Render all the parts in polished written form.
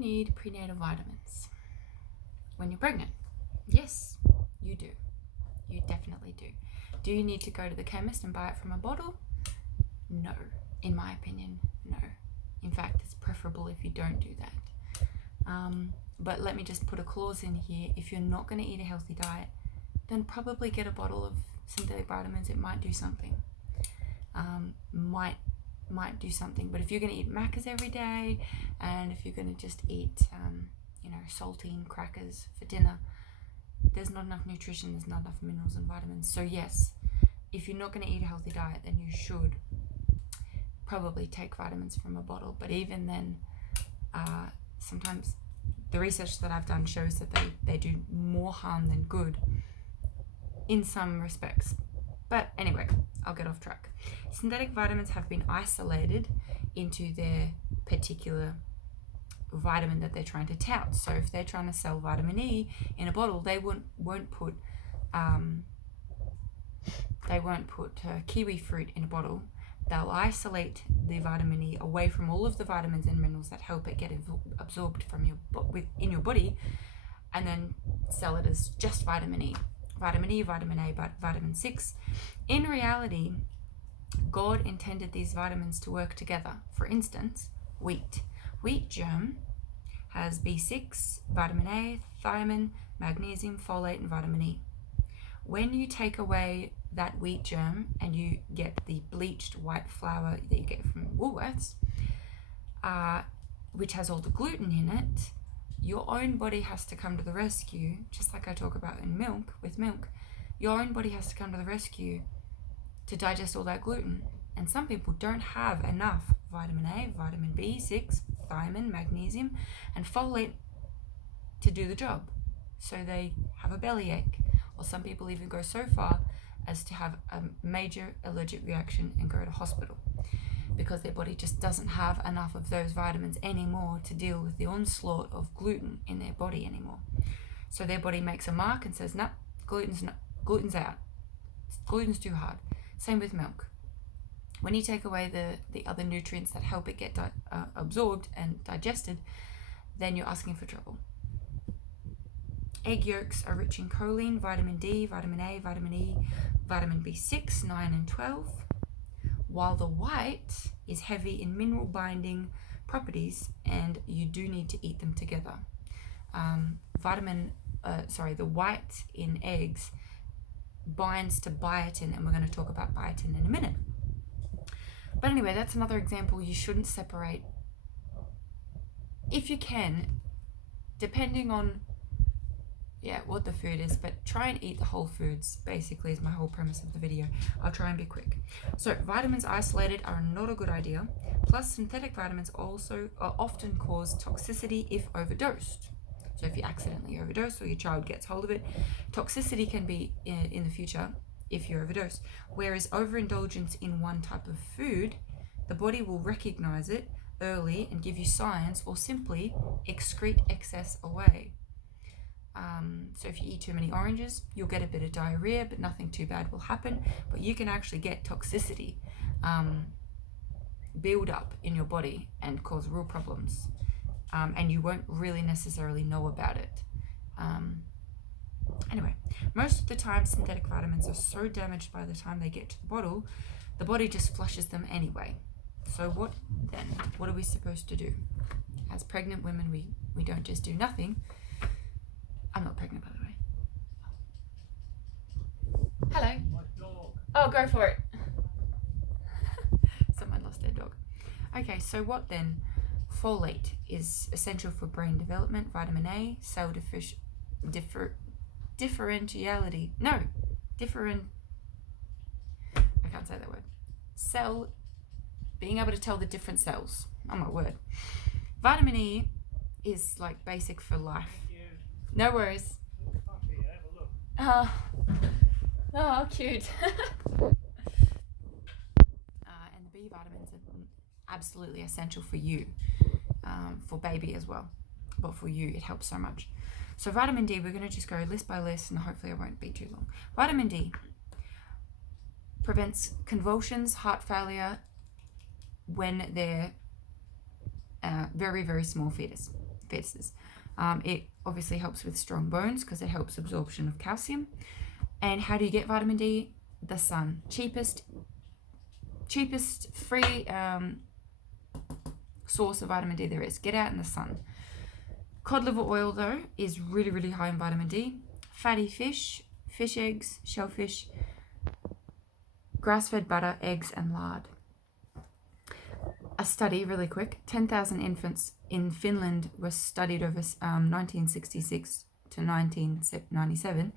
need prenatal vitamins when you're pregnant? Yes, you do. You definitely do. Do you need to go to the chemist and buy it from a bottle? No. In my opinion, no. In fact, it's preferable if you don't do that. But let me just put a clause in here. If you're not going to eat a healthy diet, then probably get a bottle of synthetic vitamins. It might do something. Might do something. But if you're going to eat Maccas every day, and if you're going to just eat, saltine crackers for dinner, there's not enough nutrition, there's not enough minerals and vitamins. So yes, if you're not going to eat a healthy diet, then you should probably take vitamins from a bottle. But even then, sometimes the research that I've done shows that they do more harm than good in some respects. But anyway, I'll get off track. Synthetic vitamins have been isolated into their particular vitamin that they're trying to tout. So if they're trying to sell vitamin E in a bottle, they won't put kiwi fruit in a bottle. They'll isolate the vitamin E away from all of the vitamins and minerals that help it get absorbed from in your body, and then sell it as just vitamin E. Vitamin E, vitamin A, vitamin 6. In reality, God intended these vitamins to work together. For instance, wheat. Wheat germ has B6, vitamin A, thiamine, magnesium, folate, and vitamin E. When you take away that wheat germ and you get the bleached white flour that you get from Woolworths, which has all the gluten in it, your own body has to come to the rescue, just like I talk about with milk. Your own body has to come to the rescue to digest all that gluten. And some people don't have enough vitamin A, vitamin B6, thiamine, magnesium, and folate to do the job. So they have a bellyache. Or some people even go so far as to have a major allergic reaction and go to hospital because their body just doesn't have enough of those vitamins anymore to deal with the onslaught of gluten in their body anymore. So their body makes a mark and says, nah, gluten's out. Gluten's too hard. Same with milk. When you take away the other nutrients that help it get absorbed and digested, then you're asking for trouble. Egg yolks are rich in choline, vitamin D, vitamin A, vitamin E, vitamin B6, 9 and 12, while the white is heavy in mineral binding properties, and you do need to eat them together. The white in eggs binds to biotin, and we're going to talk about biotin in a minute. But anyway, that's another example. You shouldn't separate. If you can, depending on what the food is, but try and eat the whole foods, basically, is my whole premise of the video. I'll try and be quick. So vitamins isolated are not a good idea. Plus, synthetic vitamins also often cause toxicity if overdosed. So if you accidentally overdose or your child gets hold of it, toxicity can be in the future if you overdose. Whereas overindulgence in one type of food, the body will recognize it early and give you signs, or simply excrete excess away. So if you eat too many oranges, you'll get a bit of diarrhea, but nothing too bad will happen. But you can actually get toxicity build up in your body and cause real problems. And you won't really necessarily know about it. Anyway, most of the time synthetic vitamins are so damaged by the time they get to the bottle, the body just flushes them anyway. So what then? What are we supposed to do? As pregnant women, we don't just do nothing. I'm not pregnant, by the way. Hello. My dog. Oh, go for it. Someone lost their dog. Okay, so what then? Folate is essential for brain development. Vitamin A, cell differentiality. No, I can't say that word. Cell, being able to tell the different cells. Oh my word. Vitamin E is like basic for life. No worries. Oh, cute. And the B vitamins are absolutely essential for you, for baby as well. But for you, it helps so much. So vitamin D, we're going to just go list by list, and hopefully I won't be too long. Vitamin D prevents convulsions, heart failure when they're very, very small fetus. fetuses. It obviously helps with strong bones because it helps absorption of calcium. And how do you get vitamin D? The sun. Cheapest free source of vitamin D there is. Get out in the sun. Cod liver oil, though, is really, really high in vitamin D. Fatty fish, fish eggs, shellfish, grass-fed butter, eggs, and lard. A study, really quick, 10,000 infants in Finland were studied over 1966 to 1997,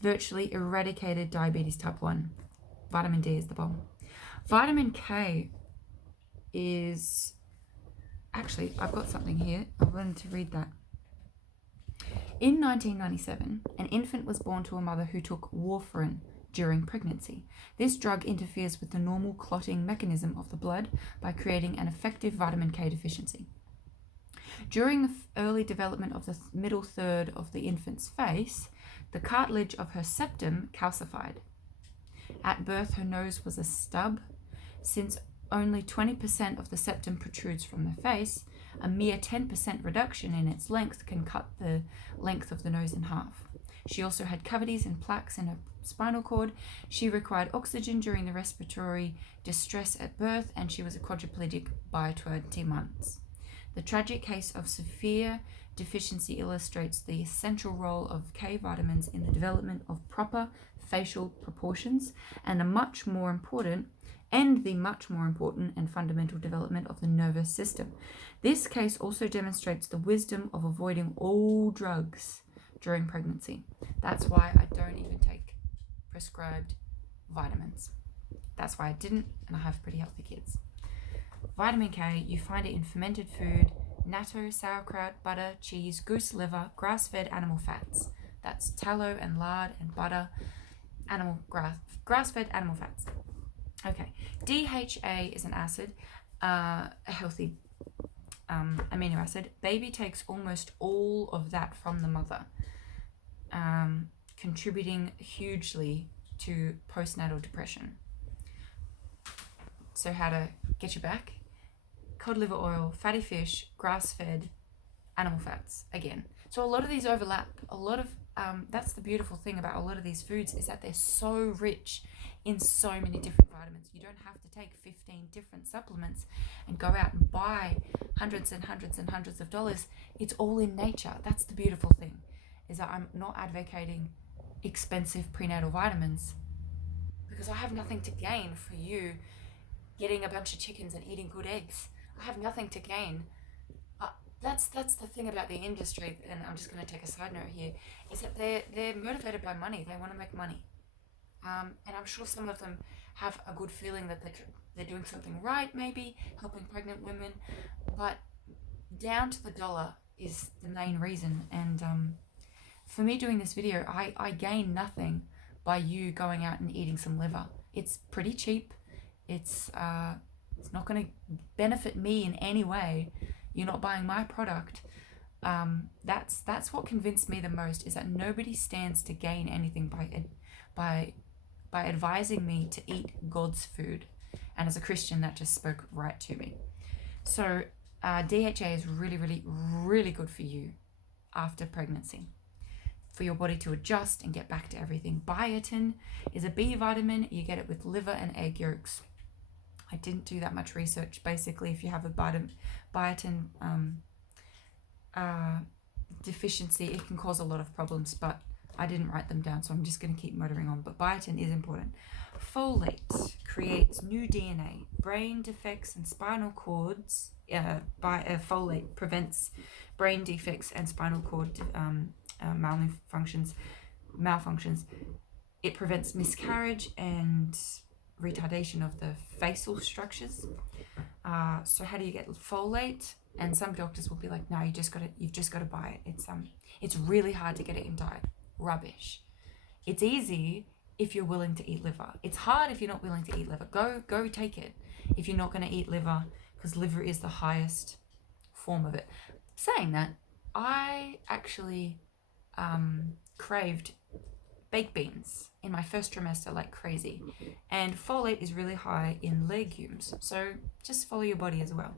virtually eradicated diabetes type 1. Vitamin D is the bomb. Vitamin K is... Actually, I've got something here. I wanted to read that. In 1997, an infant was born to a mother who took warfarin during pregnancy. This drug interferes with the normal clotting mechanism of the blood by creating an effective vitamin K deficiency. During the early development of the middle third of the infant's face, the cartilage of her septum calcified. At birth, her nose was a stub. Since only 20% of the septum protrudes from the face, a mere 10% reduction in its length can cut the length of the nose in half. She also had cavities and plaques in her spinal cord. She required oxygen during the respiratory distress at birth, and she was a quadriplegic by 20 months. The tragic case of severe deficiency illustrates the essential role of K vitamins in the development of proper facial proportions and the much more important and fundamental development of the nervous system. This case also demonstrates the wisdom of avoiding all drugs during pregnancy. That's why I don't even take prescribed vitamins. That's why I didn't, and I have pretty healthy kids. Vitamin K, you find it in fermented food, natto, sauerkraut, butter, cheese, goose liver, grass-fed animal fats. That's tallow and lard and butter, grass-fed animal fats. Okay, DHA is an acid, a healthy amino acid. Baby takes almost all of that from the mother, contributing hugely to postnatal depression. So how to get your back? Cod liver oil, fatty fish, grass-fed animal fats, again. So a lot of these overlap. That's the beautiful thing about a lot of these foods is that they're so rich in so many different vitamins. You don't have to take 15 different supplements and go out and buy hundreds and hundreds and hundreds of dollars. It's all in nature. That's the beautiful thing, is that I'm not advocating expensive prenatal vitamins because I have nothing to gain for you getting a bunch of chickens and eating good eggs. I have nothing to gain. That's the thing about the industry, and I'm just going to take a side note here, is that they're motivated by money. They want to make money. And I'm sure some of them have a good feeling that they're doing something right, maybe, helping pregnant women. But down to the dollar is the main reason. And for me doing this video, I gain nothing by you going out and eating some liver. It's pretty cheap. It's not going to benefit me in any way. You're not buying my product. That's what convinced me the most, is that nobody stands to gain anything by advising me to eat God's food. And as a Christian, that just spoke right to me. So DHA is really, really, really good for you after pregnancy, for your body to adjust and get back to everything. Biotin is a B vitamin. You get it with liver and egg yolks. I didn't do that much research. Basically, if you have a biotin deficiency, it can cause a lot of problems, but I didn't write them down, so I'm just going to keep motoring on. But biotin is important. Folate creates new DNA. Brain defects and spinal cords. Folate prevents brain defects and spinal cord malfunctions. It prevents miscarriage and retardation of the facial structures. So how do you get folate? And some doctors will be like, no, you've just got to buy it. It's really hard to get it in diet. Rubbish. It's easy if you're willing to eat liver. It's hard if you're not willing to eat liver. Go take it if you're not going to eat liver, because liver is the highest form of it. Saying that, I actually craved baked beans in my first trimester like crazy, and folate is really high in legumes, so just follow your body as well.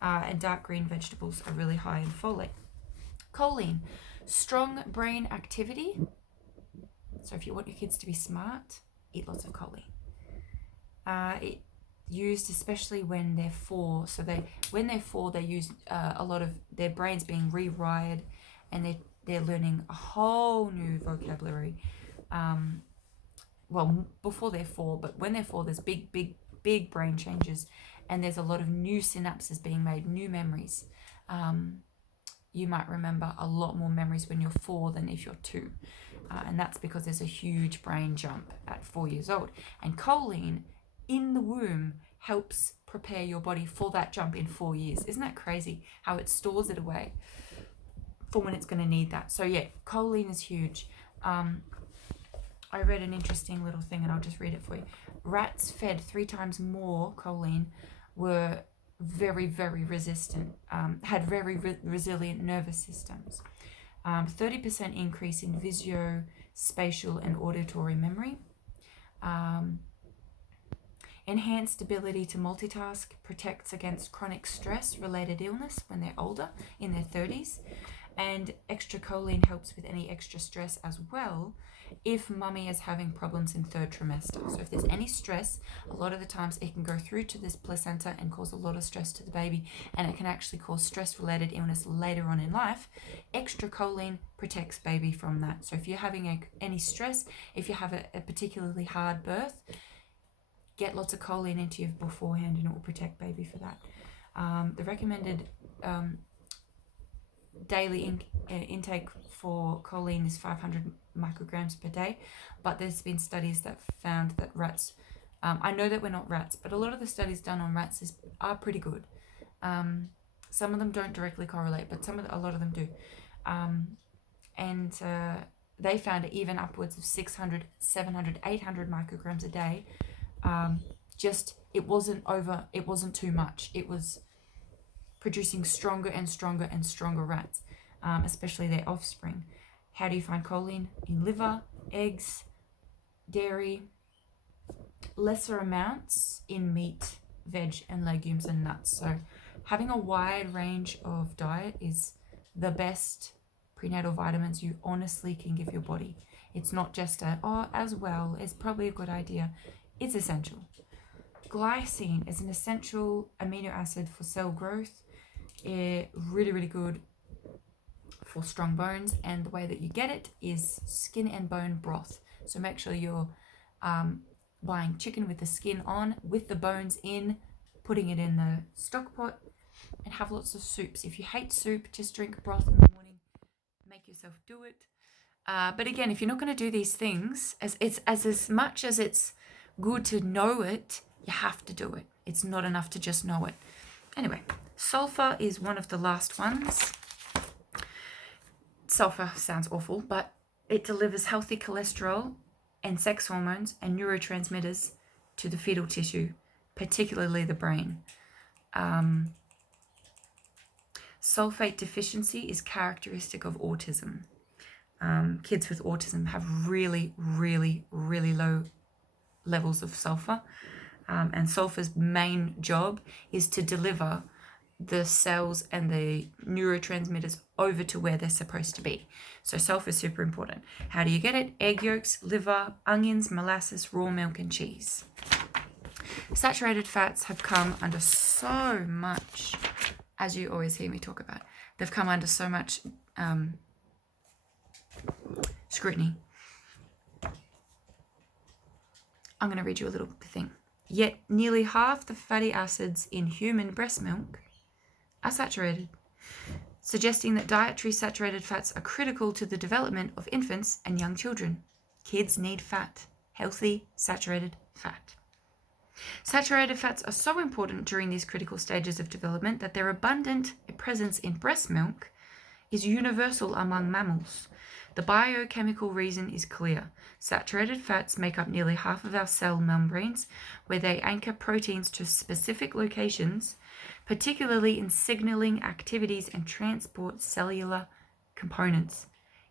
And dark green vegetables are really high in folate. Choline, strong brain activity. So if you want your kids to be smart, eat lots of choline. It used especially when they're 4. So when they're 4, they use a lot of their brains being rewired, and they're learning a whole new vocabulary. Well, before they're 4, but when they're 4, there's big brain changes, and there's a lot of new synapses being made, new memories. You might remember a lot more memories when you're 4 than if you're 2. And that's because there's a huge brain jump at 4 years old. And choline in the womb helps prepare your body for that jump in 4 years. Isn't that crazy how it stores it away for when it's going to need that? So yeah, choline is huge. I read an interesting little thing, and I'll just read it for you. Rats fed 3 times more choline were very, very resistant, had very resilient nervous systems. 30% increase in visuospatial and auditory memory. Enhanced ability to multitask, protects against chronic stress-related illness when they're older, in their 30s. And extra choline helps with any extra stress as well if mummy is having problems in 3rd trimester. So if there's any stress, a lot of the times it can go through to this placenta and cause a lot of stress to the baby, and it can actually cause stress-related illness later on in life. Extra choline protects baby from that. So if you're having any stress, if you have a particularly hard birth, get lots of choline into you beforehand, and it will protect baby for that. The recommended daily intake for choline is 500 micrograms per day, but there's been studies that found that rats, I know that we're not rats, but a lot of the studies done on rats are pretty good. Some of them don't directly correlate, but a lot of them do. And they found it even upwards of 600, 700, 800 micrograms a day. It wasn't too much. It was producing stronger and stronger and stronger rats, especially their offspring. How do you find choline? In liver, eggs, dairy, lesser amounts in meat, veg, and legumes and nuts. So having a wide range of diet is the best prenatal vitamins you honestly can give your body. It's not just as well, it's probably a good idea. It's essential. Glycine is an essential amino acid for cell growth. Really, really good for strong bones, and the way that you get it is skin and bone broth. So make sure you're buying chicken with the skin on, with the bones in, putting it in the stock pot, and have lots of soups. If you hate soup, just drink broth in the morning. Make yourself do it. But again, if you're not going to do these things, as much as it's good to know it, you have to do it. It's not enough to just know it. Anyway, sulfur is one of the last ones. Sulfur sounds awful, but it delivers healthy cholesterol and sex hormones and neurotransmitters to the fetal tissue, particularly the brain. Sulfate deficiency is characteristic of autism. Kids with autism have really, really, really low levels of sulfur. And sulfur's main job is to deliver the cells and the neurotransmitters over to where they're supposed to be. So sulfur is super important. How do you get it? Egg yolks, liver, onions, molasses, raw milk, and cheese. Saturated fats have come under so much, as you always hear me talk about, they've come under so much scrutiny. I'm going to read you a little thing. Yet nearly half the fatty acids in human breast milk are saturated, suggesting that dietary saturated fats are critical to the development of infants and young children. Kids need fat, healthy, saturated fat. Saturated fats are so important during these critical stages of development that their abundant presence in breast milk is universal among mammals. The biochemical reason is clear. Saturated fats make up nearly half of our cell membranes, where they anchor proteins to specific locations, particularly in signaling activities and transport cellular components.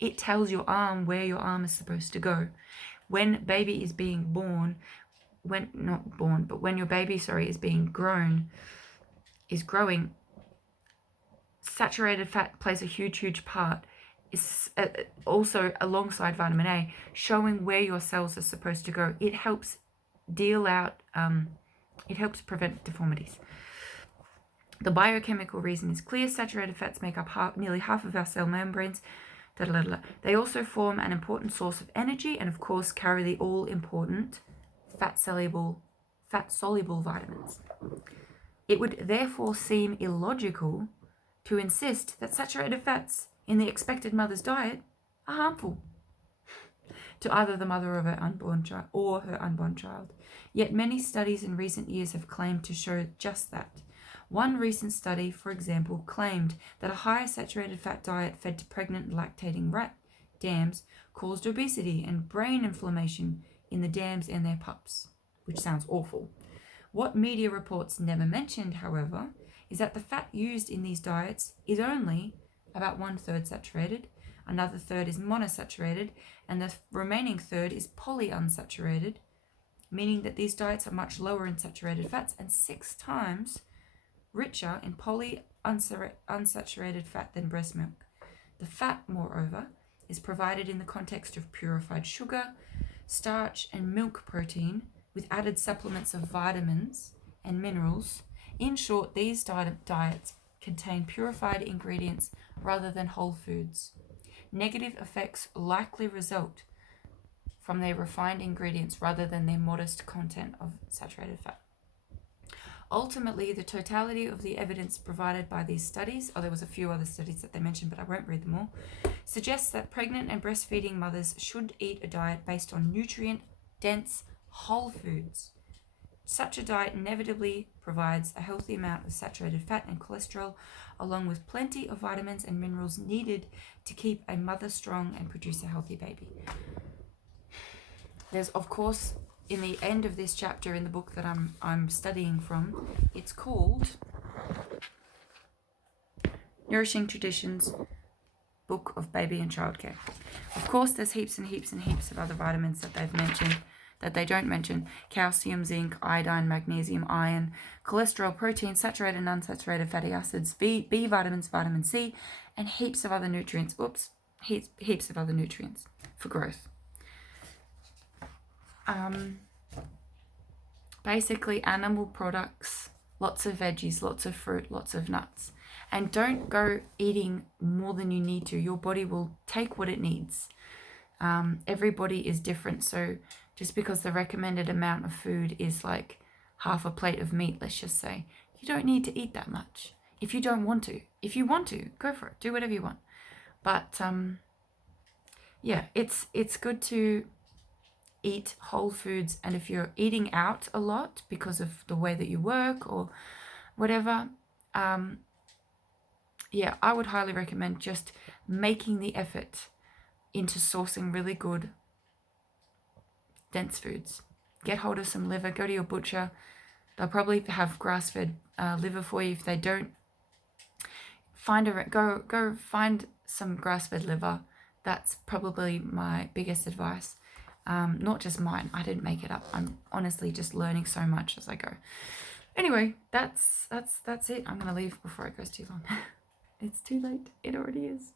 It tells your arm where your arm is supposed to go. When baby is being born, when your baby is growing, saturated fat plays a huge part, is also alongside vitamin A, showing where your cells are supposed to go. It helps deal out, it helps prevent deformities. The biochemical reason is clear. Saturated fats make up nearly half of our cell membranes. They also form an important source of energy and, of course, carry the all-important fat-soluble vitamins. It would therefore seem illogical to insist that saturated fats in the expected mother's diet are harmful to either the mother of her unborn child or her unborn child. Yet many studies in recent years have claimed to show just that. One recent study, for example, claimed that a higher saturated fat diet fed to pregnant and lactating rat dams caused obesity and brain inflammation in the dams and their pups, which sounds awful. What media reports never mentioned, however, is that the fat used in these diets is only about 1/3 saturated, another third is monosaturated, and the remaining third is polyunsaturated, meaning that these diets are much lower in saturated fats and 6 times richer in polyunsaturated fat than breast milk. The fat, moreover, is provided in the context of purified sugar, starch, and milk protein with added supplements of vitamins and minerals. In short, these diets contain purified ingredients rather than whole foods. Negative effects likely result from their refined ingredients rather than their modest content of saturated fat. Ultimately, the totality of the evidence provided by these studies, there was a few other studies that they mentioned, but I won't read them all, suggests that pregnant and breastfeeding mothers should eat a diet based on nutrient-dense whole foods. Such a diet inevitably provides a healthy amount of saturated fat and cholesterol, along with plenty of vitamins and minerals needed to keep a mother strong and produce a healthy baby. There's, of course, in the end of this chapter in the book that I'm studying from, it's called Nourishing Traditions, Book of Baby and Childcare. Of course, there's heaps and heaps and heaps of other vitamins that they've mentioned that they don't mention: calcium, zinc, iodine, magnesium, iron, cholesterol, protein, saturated and unsaturated fatty acids, B vitamins, vitamin C, and heaps of other nutrients. Heaps of other nutrients for growth. Basically animal products, lots of veggies, lots of fruit, lots of nuts. And don't go eating more than you need to. Your body will take what it needs. Everybody is different, so just because the recommended amount of food is like half a plate of meat, let's just say, you don't need to eat that much if you don't want to. If you want to, go for it, do whatever you want. But yeah, it's good to eat whole foods, and if you're eating out a lot because of the way that you work or whatever, yeah, I would highly recommend just making the effort into sourcing really good dense foods. Get hold of some liver, go to your butcher, they'll probably have grass-fed liver for you. If they don't, go find some grass-fed liver. That's probably my biggest advice. Not just mine, I didn't make it up. I'm honestly just learning so much as I go. Anyway, that's it. I'm gonna leave before it goes too long. It's too late. It already is.